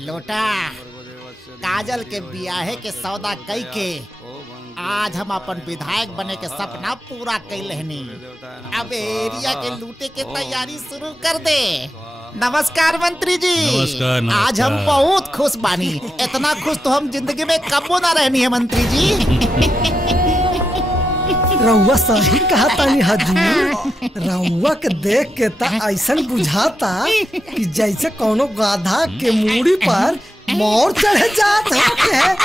लोटा काजल के बियाहे के सौदा कई के आज हम अपन विधायक बने के सपना पूरा कैल हनी। अब एरिया के लूटे के तैयारी शुरू कर दे। नमस्कार मंत्री जी। नमस्कार। आज हम बहुत खुश बानी। इतना खुश तो हम जिंदगी में कबो ना रहनी है मंत्री जी। रउआ सही कहा तानी हजूर। रउआ के देख के ता ऐसन बुझाता कि जैसे कोनो गाधा के मूड़ी पर मोर चढ़ जात है।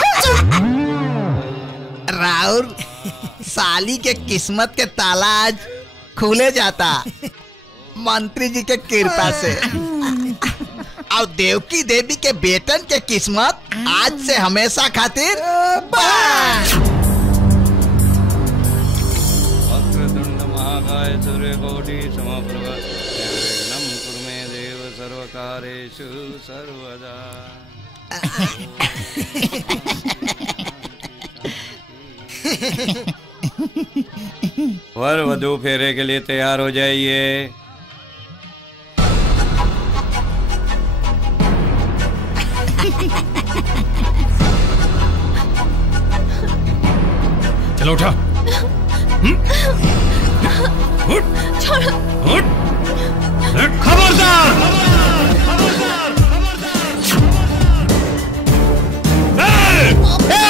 राउर साली के किस्मत के ताला आज खुले जाता मंत्री जी के कृपा से। और देवकी देवी के बेटन के किस्मत आज से हमेशा खातिर वक्रतुंड महाकाय सूर्यकोटि समप्रभ निर्विघ्नं कुरु मे देव सर्वकार्येषु सर्वदा। वर वधू फेरे के लिए तैयार हो जाइए। चलो उठा। खबरदार!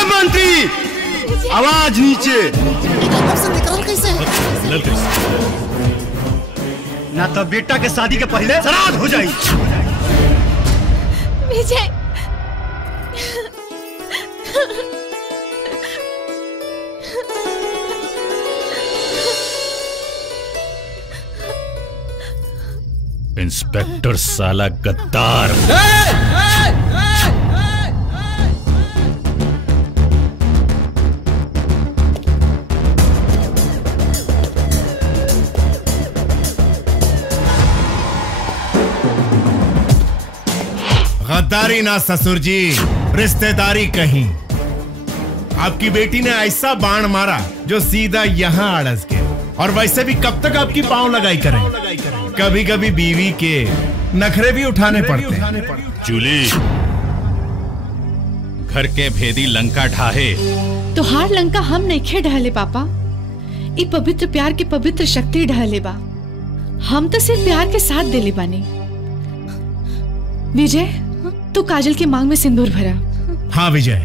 मंत्री आवाज नीचे। कैसे ना तो बेटा के शादी के पहले श्राद्ध हो जाई। विजय इंस्पेक्टर साला गद्दार। गद्दारी ना ससुर जी, रिश्तेदारी कहीं। आपकी बेटी ने ऐसा बाण मारा जो सीधा यहाँ अड़स गया। और वैसे भी कब तक आपकी पांव लगाई करें? कभी कभी बीवी के नखरे भी उठाने पड़ते हैं। जूली, घर के भेदी लंका ढाहे तो हार लंका हम नहीं ढहले पापा। ये पवित्र प्यार के पवित्र शक्ति ढहले बा। हम तो सिर्फ प्यार के साथ दिले बानी। विजय, तू काजल की मांग में सिंदूर भरा। हाँ विजय,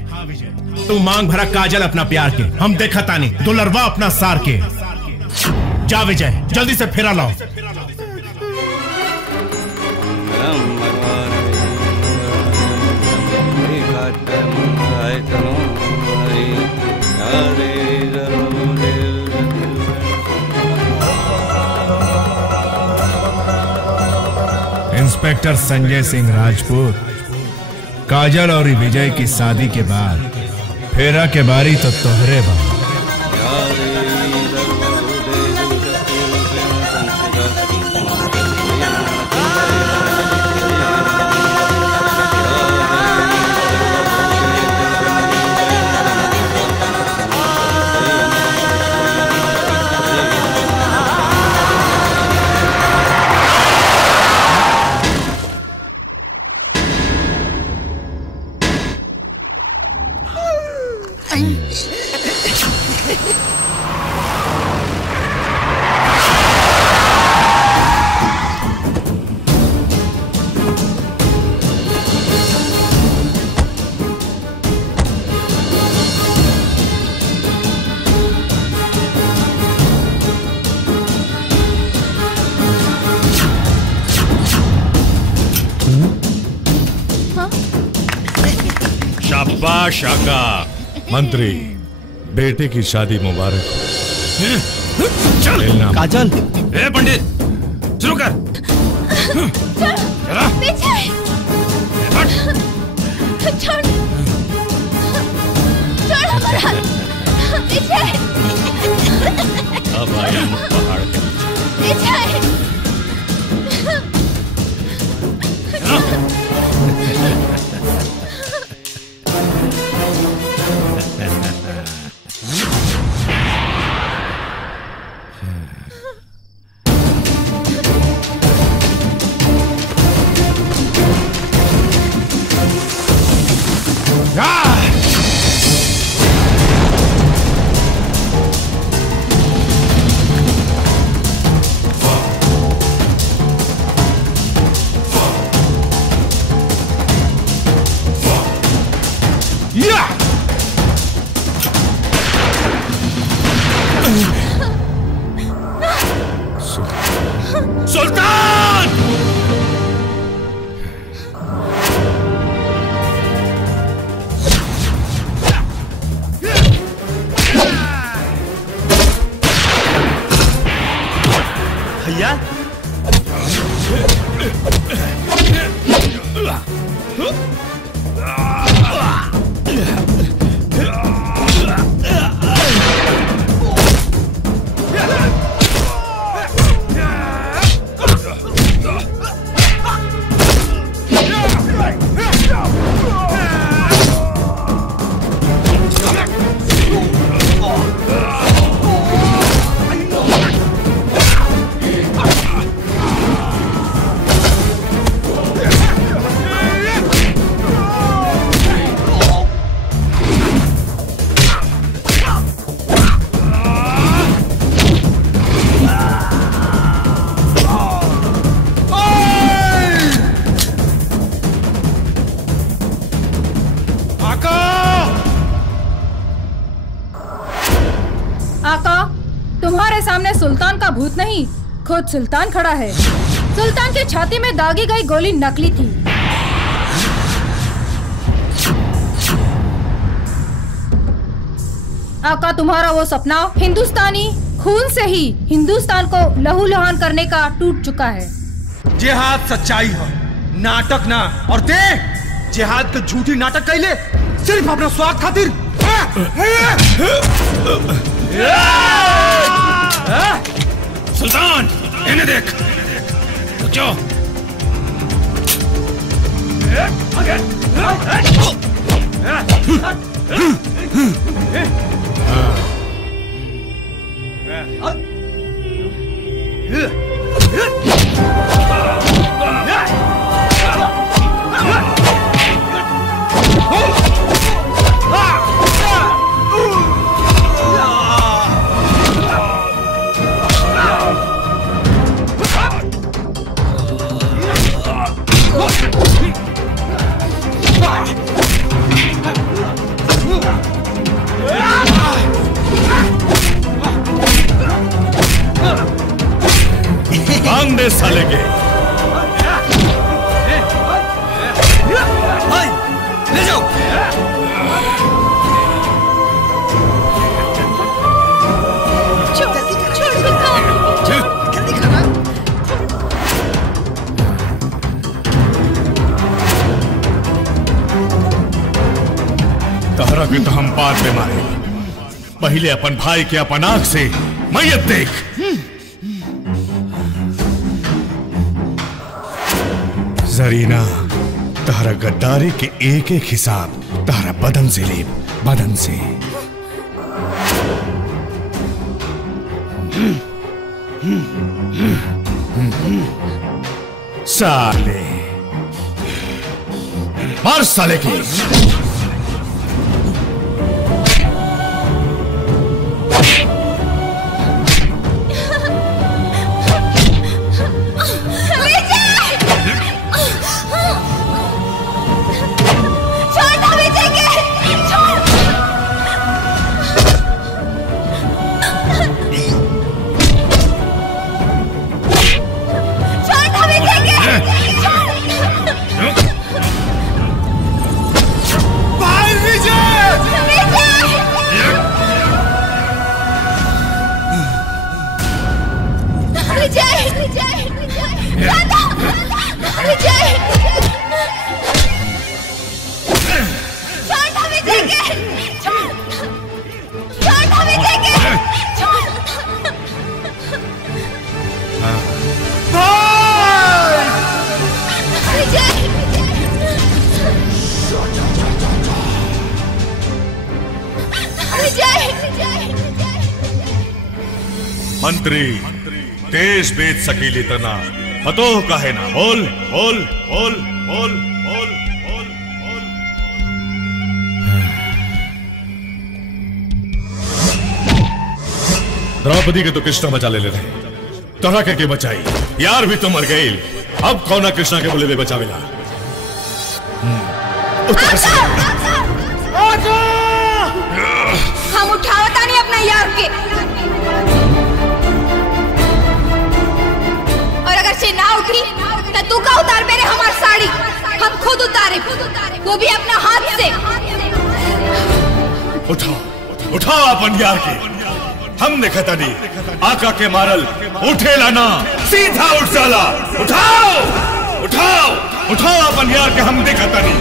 तू मांग भरा काजल अपना प्यार के, हम देखा तानी दुलरवा अपना सार के। जा विजय, जल्दी से फेरा लाओ। इंस्पेक्टर संजय सिंह राजपूत, काजल और विजय की शादी के बाद फेरा के बारी तो तोहरे बा। शाबाश आका। मंत्री, बेटे की शादी मुबारक हो। चल काजल। ए पंडित, शुरू कर। चला। छोड़ हमारा विजय। अब आया पहाड़ के विजय। सुल्तान! भैया तुम्हारे सामने सुल्तान का भूत नहीं, खुद सुल्तान खड़ा है। सुल्तान की छाती में दागी गई गोली नकली थी। आका, तुम्हारा वो सपना हिंदुस्तानी खून से ही हिंदुस्तान को लहूलुहान करने का टूट चुका है। जिहाद सच्चाई हो, नाटक ना। और दे जिहाद के झूठी नाटक कैले सिर्फ अपना स्वार्थ खातिर। सुल्तान, इन्हें देख। रुको। बांध साले के। ले जाओ। जल्दी खाना। तहरा के तो हम बाद में मारे, पहले अपन भाई के अपन आंख से मैयत देख। जरीना, तहरा गद्दारी के एक एक हिसाब तहरा बदन से ले, बदन से। साले मार साले की। मंत्री देश बेच सकीली तना फतोह काहे ना। बोल बोल बोल बोल बोल बोल बोल। द्रौपदी के तो कृष्णा बचा ले रहे, तोरा के बचाई यार भी तो मर गई। अब कौना कृष्णा के बोले ले बचावेला। हम उठावता नहीं अपना यार के, और वो भी अपना हाथ से। उठाओ उठाओ अपन यार के, हम देखता नहीं आका के मारल उठे लाना, सीधा उठ साला। उठाओ उठाओ उठाओ अपन यार के, हम देखता नहीं।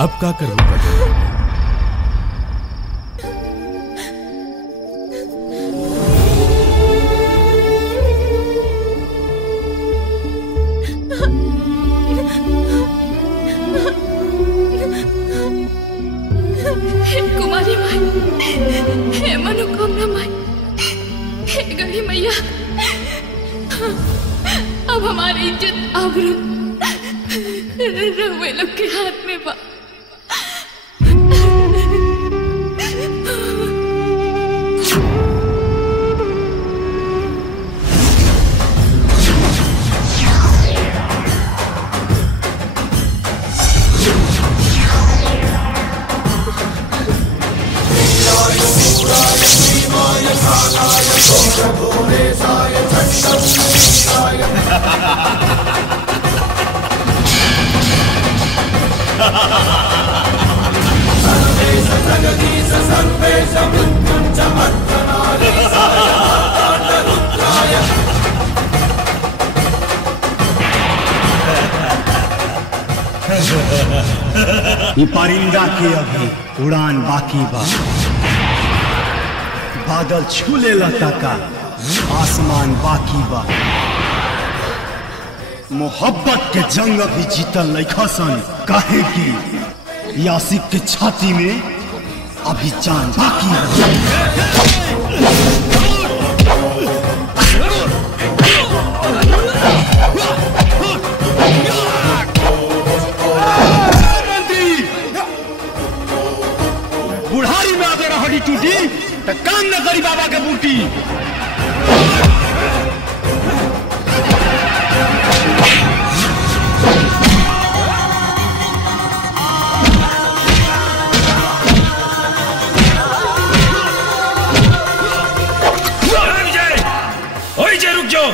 अब क्या करूं बजरंग? हे कुमारी माई, हे मनोकामना माई, हे गढ़ी मैया, अब हमारी इज्जत आबरू रहुए लोग के हाथ में बा। ये परिंदा के अभी उड़ान बाकी बा, बादल छूले लता का आसमान बाकी बा। मोहब्बत के जंग भी जीतल लइखा सन, काहे कि यासिक के छाती में अभी जान बाकी बुढ़ारी में अगर हड्डी टूटी तो काम न करी बाबा के बूटी। विजय रुक जाओ।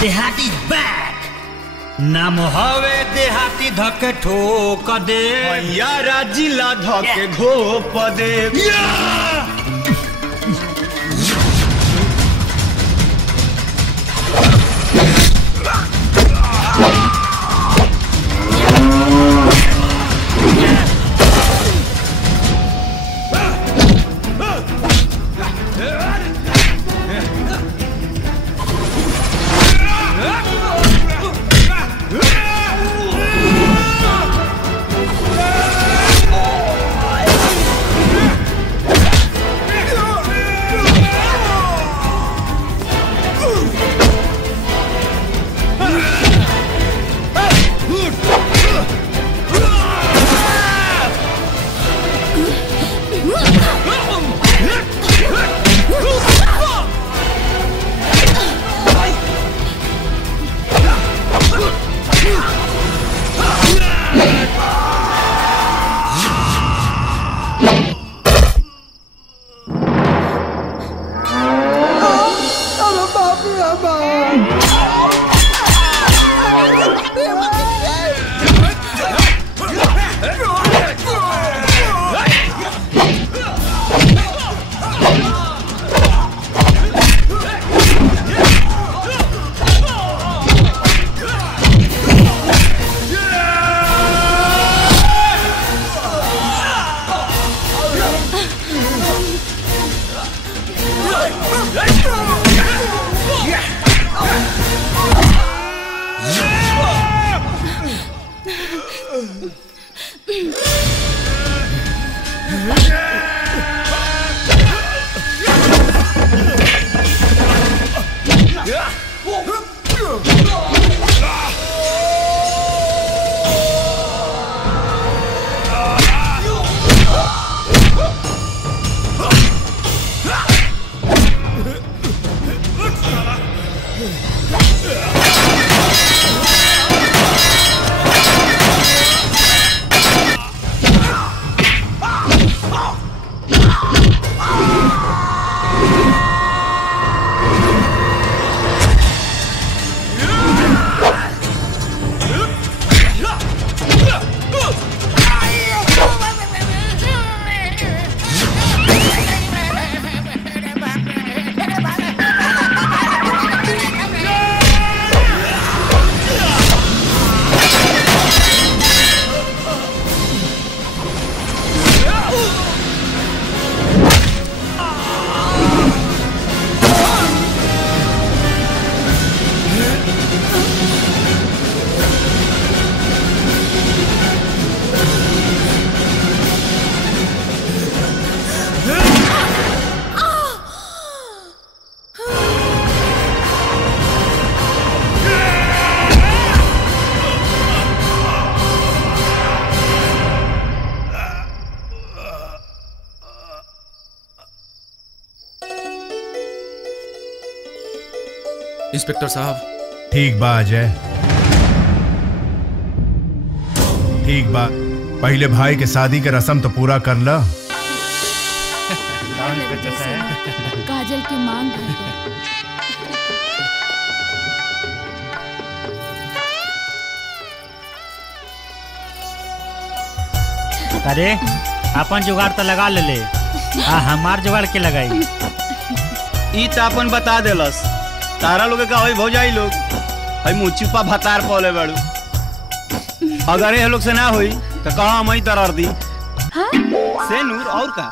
देहाती बैक नाम हवे देहाती धके ठोक दे, यारा जिला धके घोप दे। इंस्पेक्टर साहब। ठीक बा अजय, ठीक बा। पहले भाई के शादी के रस्म तो पूरा कर ला। काजल की मांग भर दो। अरे अपन जुगाड़ तो लगा ले, हमार जुगाड़ के लगाई। ई तो अपन बता देलस। तारा लोग का होई भौजाई लोग हई मुचुपा भतार पौले बाड़ू। अगर ये लोग से ना होई तो कहा हम ही दरार दी। हाँ? से नूर और का